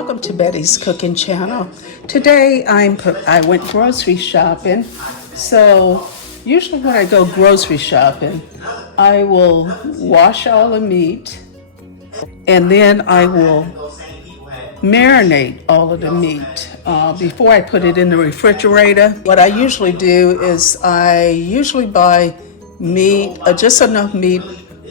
welcome to Betty's Cooking Channel. Today I went grocery shopping. So usually when I go grocery shopping, I will wash all the meat and then I will marinate all of the meat before I put it in the refrigerator. What I usually do is I usually buy meat, just enough meat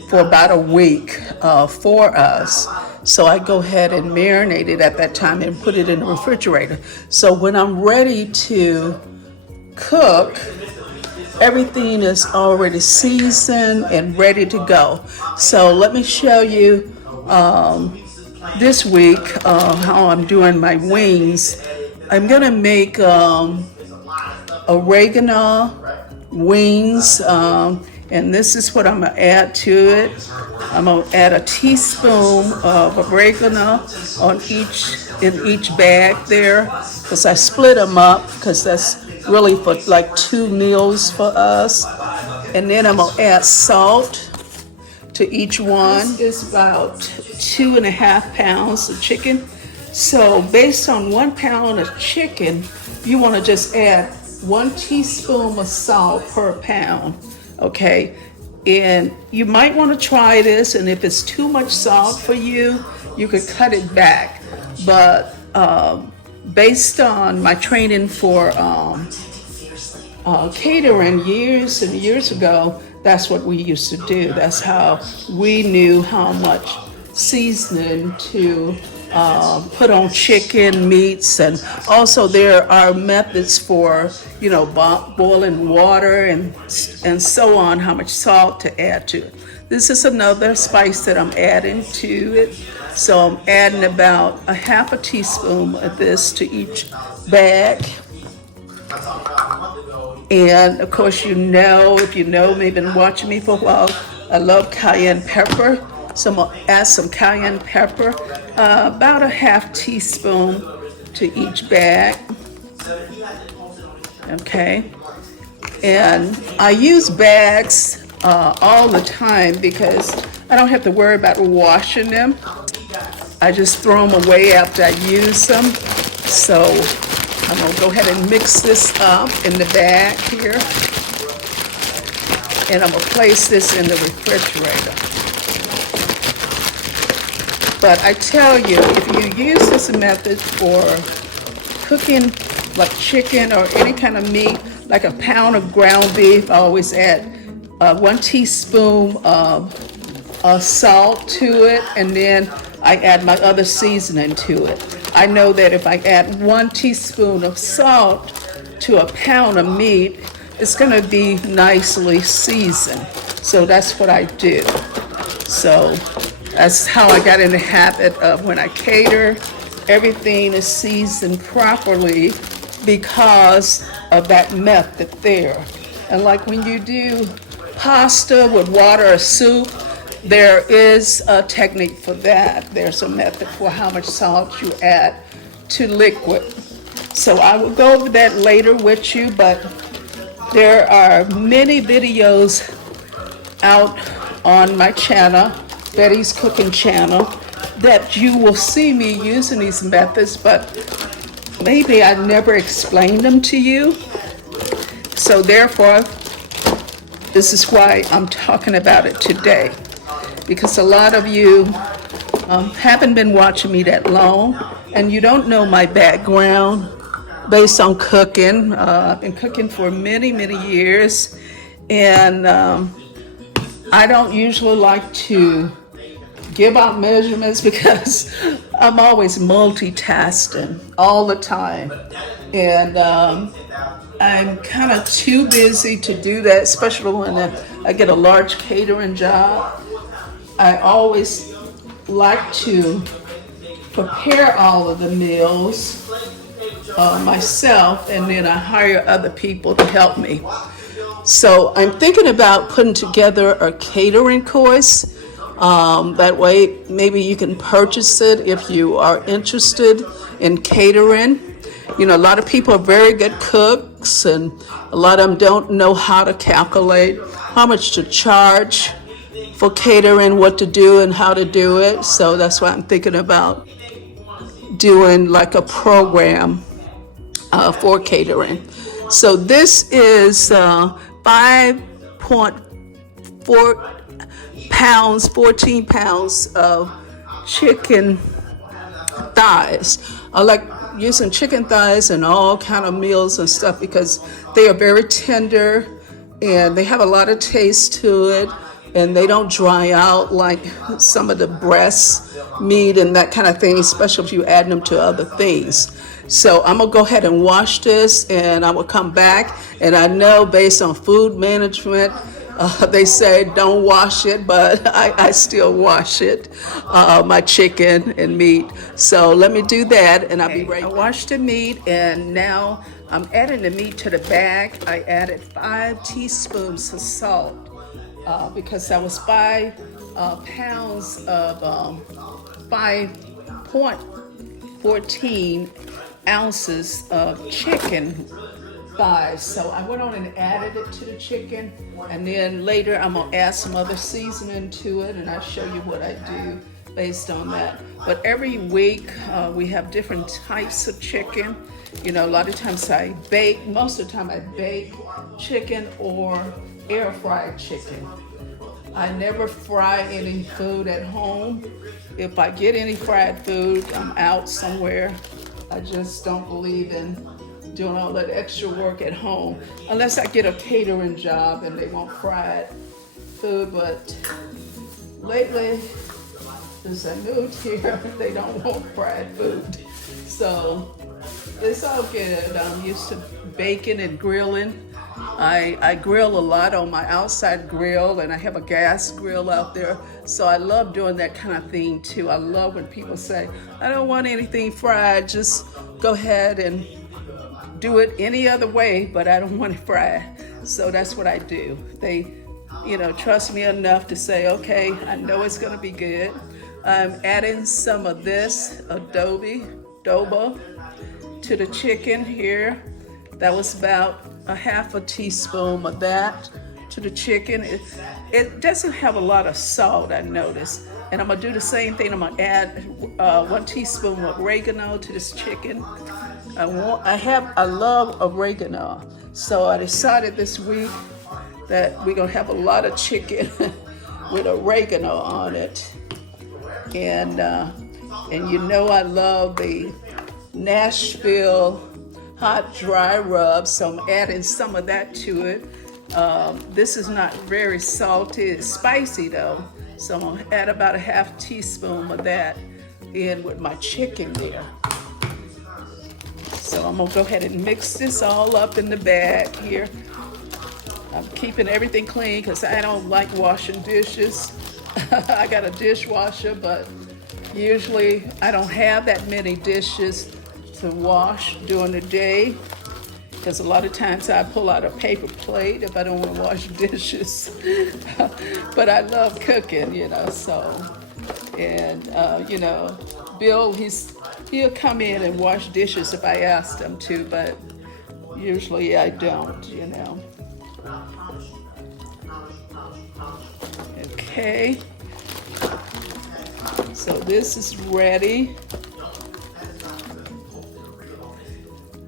for about a week for us. So I go ahead and marinate it at that time and put it in the refrigerator. So when I'm ready to cook, everything is already seasoned and ready to go. So let me show you this week how I'm doing my wings. I'm gonna make oregano wings, and this is what I'm gonna add to it. I'm gonna add a teaspoon of oregano in each bag there, because I split them up because that's really for like 2 meals for us. And then I'm gonna add salt to each one. This is about 2.5 pounds of chicken. So based on 1 pound of chicken, you want to just add 1 teaspoon of salt per pound, okay? And you might want to try this, and if it's too much salt for you, you could cut it back. But based on my training for catering years and years ago, that's what we used to do. That's how we knew how much seasoning to put on chicken, meats, and also there are methods for, boiling water and so on, how much salt to add to it. This is another spice that I'm adding to it. So I'm adding about 1/2 teaspoon of this to each bag. And of course, if you know me, been watching me for a while, I love cayenne pepper. So I'm gonna add some cayenne pepper, about 1/2 teaspoon to each bag. Okay. And I use bags all the time because I don't have to worry about washing them. I just throw them away after I use them. So I'm gonna go ahead and mix this up in the bag here. And I'm gonna place this in the refrigerator. But I tell you, if you use this method for cooking like chicken or any kind of meat, like a pound of ground beef, I always add 1 teaspoon of salt to it, and then I add my other seasoning to it. I know that if I add 1 teaspoon of salt to a pound of meat, it's gonna be nicely seasoned. So that's what I do. So that's how I got in the habit of when I cater, everything is seasoned properly because of that method there. And like when you do pasta with water or soup, there is a technique for that. There's a method for how much salt you add to liquid. So I will go over that later with you, but there are many videos out on my channel, Betty's Cooking Channel, that you will see me using these methods, but maybe I never explained them to you. So therefore, this is why I'm talking about it today, because a lot of you haven't been watching me that long, and you don't know my background based on cooking. I've been cooking for many, many years, and I don't usually like to give out measurements because I'm always multitasking all the time. And I'm kind of too busy to do that, especially when I get a large catering job. I always like to prepare all of the meals myself, and then I hire other people to help me. So I'm thinking about putting together a catering course. That way, maybe you can purchase it if you are interested in catering. A lot of people are very good cooks, and a lot of them don't know how to calculate how much to charge for catering, what to do and how to do it. So that's why I'm thinking about doing like a program for catering. So this is 5.4 pounds, 14 pounds of chicken thighs. I like using chicken thighs in all kind of meals and stuff because they are very tender and they have a lot of taste to it, and they don't dry out like some of the breast meat and that kind of thing, especially if you add them to other things. So I'm gonna go ahead and wash this, and I will come back. And I know based on food management, they say don't wash it, but I still wash it, my chicken and meat. So let me do that, and I'll be right back. I washed the meat, and now I'm adding the meat to the bag. I added 5 teaspoons of salt because that was 5 pounds of 5.14 ounces of chicken thighs. So I went on and added it to the chicken, and then later I'm gonna add some other seasoning to it, and I'll show you what I do based on that. But every week we have different types of chicken. You know, a lot of times I bake, most of the time I bake chicken or air fried chicken. I never fry any food at home. If I get any fried food, I'm out somewhere. I just don't believe in doing all that extra work at home, unless I get a catering job and they want fried food. But lately, since I moved here, they don't want fried food. So it's all good. I'm used to baking and grilling. I grill a lot on my outside grill, and I have a gas grill out there. So I love doing that kind of thing too. I love when people say, I don't want anything fried, just go ahead and do it any other way, but I don't want it fried. So that's what I do. They, trust me enough to say, okay, I know it's gonna be good. I'm adding some of this adobo to the chicken here. That was about a half a teaspoon of that to the chicken. It doesn't have a lot of salt, I noticed. And I'm gonna do the same thing. I'm gonna add 1 teaspoon of oregano to this chicken. I love oregano. So I decided this week that we're gonna have a lot of chicken with oregano on it. And I love the Nashville hot dry rub, so I'm adding some of that to it. This is not very salty, it's spicy though, so I'm gonna add about a half teaspoon of that in with my chicken there. So I'm gonna go ahead and mix this all up in the bag here. I'm keeping everything clean because I don't like washing dishes. I got a dishwasher, but usually I don't have that many dishes to wash during the day, because a lot of times I pull out a paper plate if I don't want to wash dishes. But I love cooking, so. And, Bill, he'll come in and wash dishes if I ask him to, but usually I don't, Okay. So this is ready.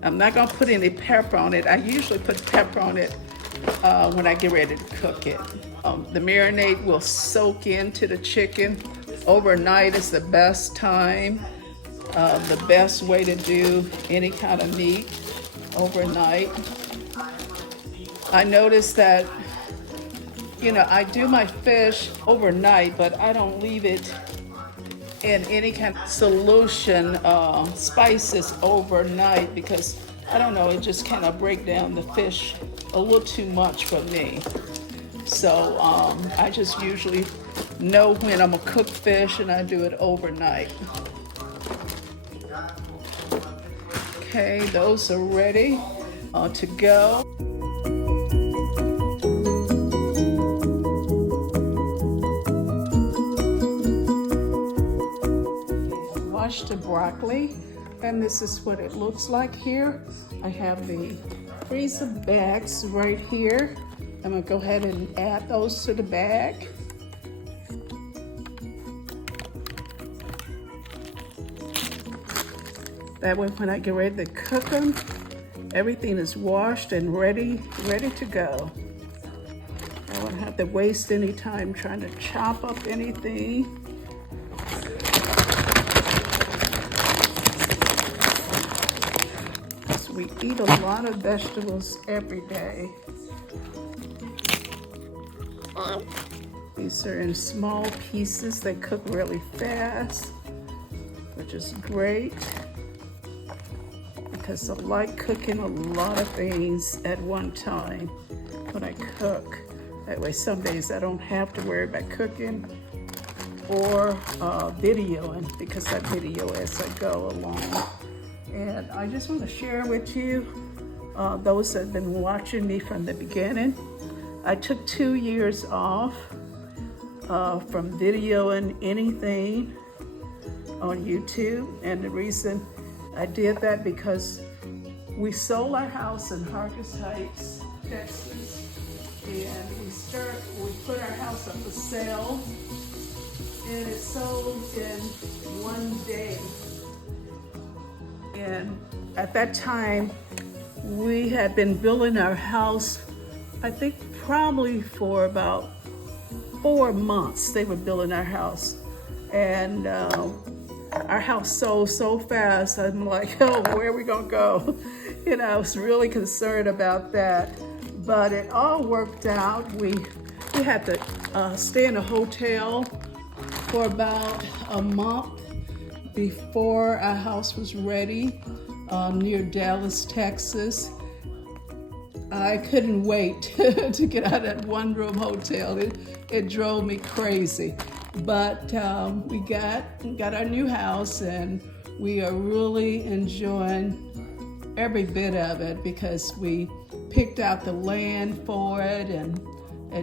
I'm not gonna put any pepper on it. I usually put pepper on it when I get ready to cook it. The marinade will soak into the chicken. Overnight is the best time. The best way to do any kind of meat, overnight. I noticed that, I do my fish overnight, but I don't leave it in any kind of solution, spices overnight, because I don't know, it just kind of break down the fish a little too much for me. So I just usually know when I'm gonna cook fish, and I do it overnight. Okay, those are ready to go. Wash the broccoli, and this is what it looks like here. I have the freezer bags right here. I'm gonna go ahead and add those to the bag. That way when I get ready to cook them, everything is washed and ready to go. I don't have to waste any time trying to chop up anything. So we eat a lot of vegetables every day. These are in small pieces. They cook really fast, which is great because I like cooking a lot of things at one time when I cook. That way some days I don't have to worry about cooking or videoing, because I video as I go along. And I just want to share with you, those that have been watching me from the beginning, I took 2 years off from videoing anything on YouTube. And the reason I did that because we sold our house in Harkers Heights, Texas, and we put our house up for sale, and it sold in one day. And at that time, we had been building our house, I think probably for about 4 months. They were building our house, and our house sold so fast. I'm like, oh, where are we gonna go? You know, I was really concerned about that, but it all worked out. We had to stay in a hotel for about a month before our house was ready, near Dallas, Texas. I couldn't wait to get out of that one-room hotel. It drove me crazy. But we got our new house, and we are really enjoying every bit of it because we picked out the land for it and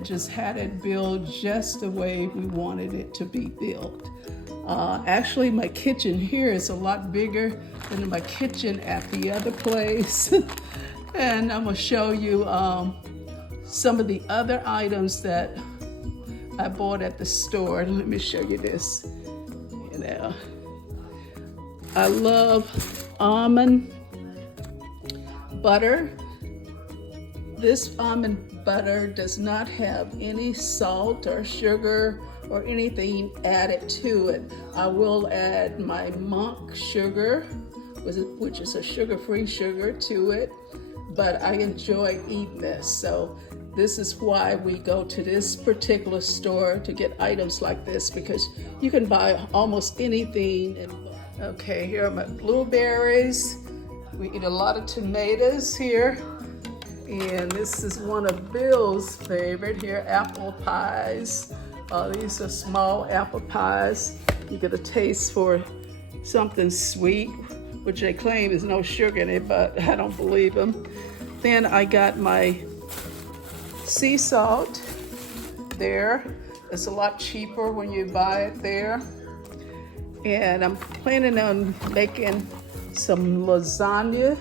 just had it built just the way we wanted it to be built. Actually, my kitchen here is a lot bigger than my kitchen at the other place. And I'm gonna show you some of the other items that I bought at the store. Let me show you this. You know, I love almond butter. This almond butter does not have any salt or sugar or anything added to it. I will add my monk sugar, which is a sugar-free sugar, to it, but I enjoy eating this. So this is why we go to this particular store to get items like this, because you can buy almost anything. Okay, here are my blueberries. We eat a lot of tomatoes here. And this is one of Bill's favorite here, apple pies. These are small apple pies. You get a taste for something sweet, which they claim is no sugar in it, but I don't believe them. Then I got my sea salt there. It's a lot cheaper when you buy it there. And I'm planning on making some lasagna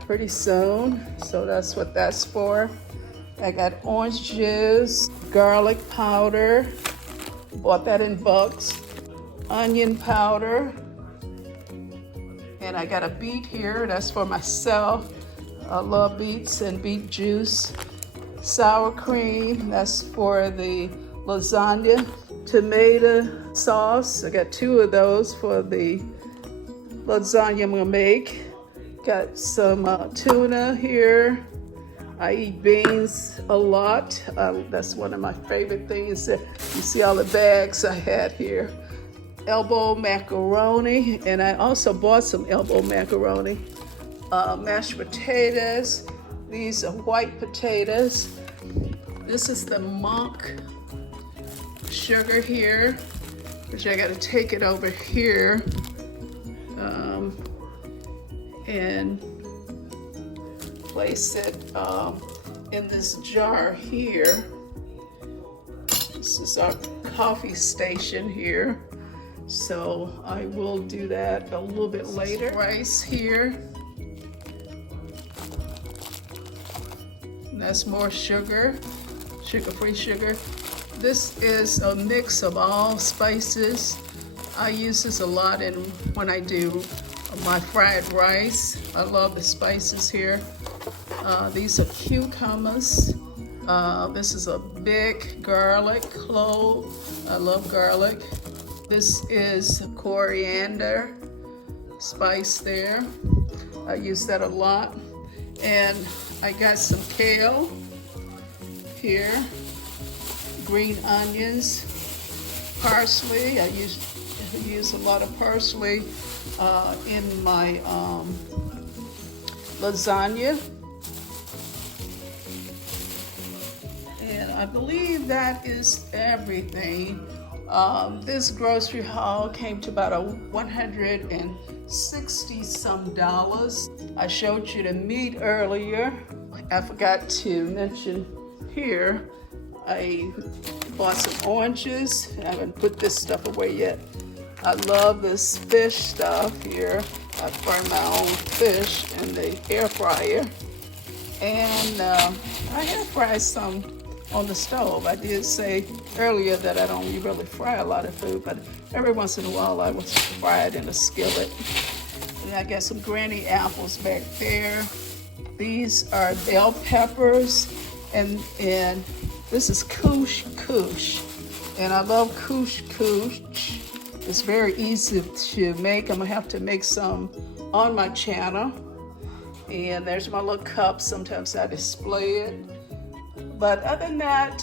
pretty soon, so that's what that's for. I got orange juice, garlic powder, bought that in bucks, onion powder, and I got a beet here, that's for myself. I love beets and beet juice. Sour cream, that's for the lasagna. Tomato sauce, I got 2 of those for the lasagna I'm gonna make. Got some tuna here. I eat beans a lot. That's one of my favorite things. You see all the bags I had here. Elbow macaroni, and I also bought some elbow macaroni. Mashed potatoes. These are white potatoes. This is the monk sugar here, which I gotta take it over here. And place it in this jar here. This is our coffee station here. So I will do that a little bit later. Rice here. And that's more sugar, sugar-free sugar. This is a mix of all spices. I use this a lot when I do my fried rice. I love the spices here. These are cucumbers. This is a big garlic clove. I love garlic. This is coriander spice there. I use that a lot. And I got some kale here, green onions, parsley. I use a lot of parsley in my lasagna. And I believe that is everything. This grocery haul came to about $160 some. I showed you the meat earlier. I forgot to mention here, I bought some oranges. I haven't put this stuff away yet. I love this fish stuff here. I fry my own fish in the air fryer. And I have fried some on the stove. I did say earlier that I don't really fry a lot of food, but every once in a while I will fry it in a skillet. And I got some granny apples back there. These are bell peppers, and this is kush. And I love kush. It's very easy to make. I'm gonna have to make some on my channel. And there's my little cup. Sometimes I display it. But other than that,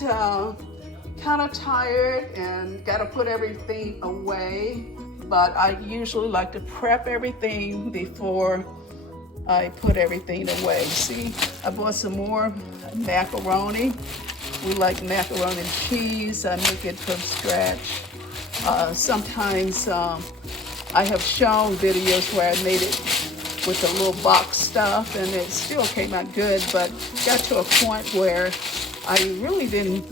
kind of tired and got to put everything away. But I usually like to prep everything before I put everything away. See, I bought some more macaroni. We like macaroni and cheese. I make it from scratch. Sometimes I have shown videos where I made it with the little box stuff, and it still came out good, but got to a point where I really didn't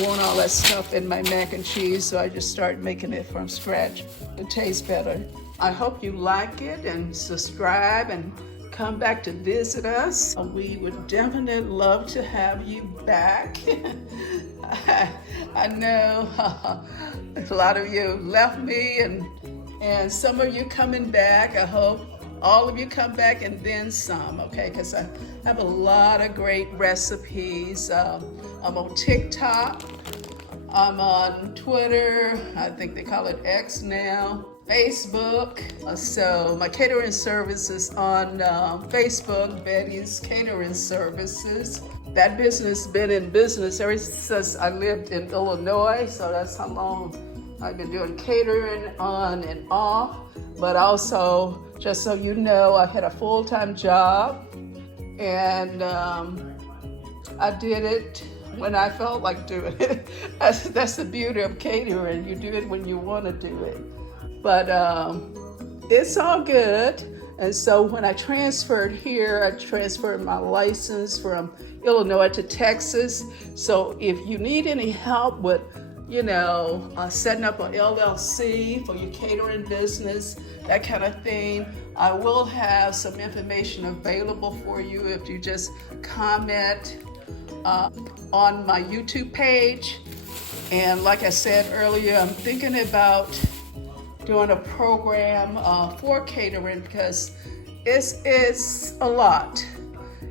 want all that stuff in my mac and cheese, so I just started making it from scratch. It tastes better. I hope you like it and subscribe and come back to visit us. We would definitely love to have you back. I know a lot of you left me, and some of you coming back. I hope all of you come back and then some, okay? Because I have a lot of great recipes. I'm on TikTok. I'm on Twitter. I think they call it X now. Facebook. So my catering service is on Facebook, Bettye's Catering Services. That business has been in business ever since I lived in Illinois, so that's how long I've been doing catering on and off. But also, just so you know, I had a full-time job, and I did it when I felt like doing it. That's the beauty of catering. You do it when you want to do it. But it's all good. And so when I transferred here, I transferred my license from Illinois to Texas. So if you need any help with, setting up an LLC for your catering business, that kind of thing, I will have some information available for you if you just comment on my YouTube page. And like I said earlier, I'm thinking about doing a program for catering, because it's a lot.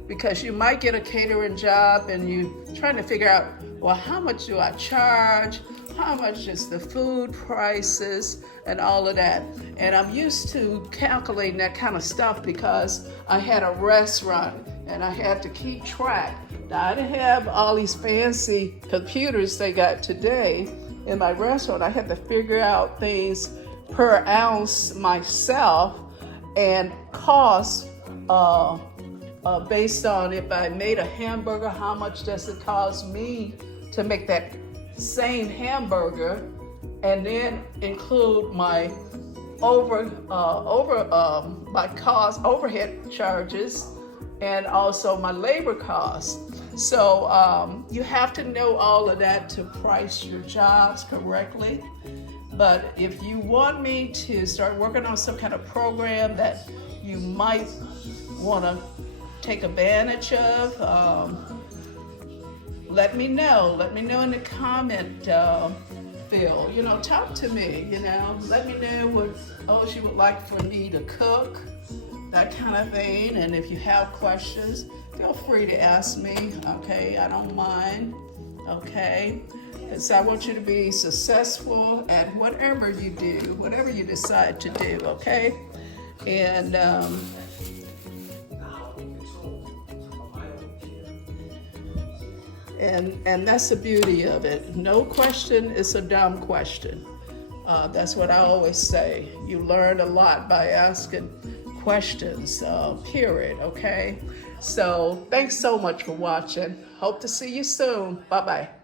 Because you might get a catering job and you trying to figure out, well, how much do I charge? How much is the food prices and all of that? And I'm used to calculating that kind of stuff because I had a restaurant and I had to keep track. Now, I didn't have all these fancy computers they got today in my restaurant. I had to figure out things per ounce myself and cost based on if I made a hamburger, how much does it cost me to make that same hamburger, and then include my overhead charges and also my labor costs. So you have to know all of that to price your jobs correctly. But if you want me to start working on some kind of program that you might want to take advantage of, let me know. Let me know in the comment feel. You know, talk to me, you know, let me know what else you would like for me to cook, that kind of thing. And if you have questions, feel free to ask me, okay? I don't mind, okay? Because I want you to be successful at whatever you do, whatever you decide to do, okay? And and that's the beauty of it. No question is a dumb question. That's what I always say. You learn a lot by asking questions, period, okay? So thanks so much for watching. Hope to see you soon. Bye-bye.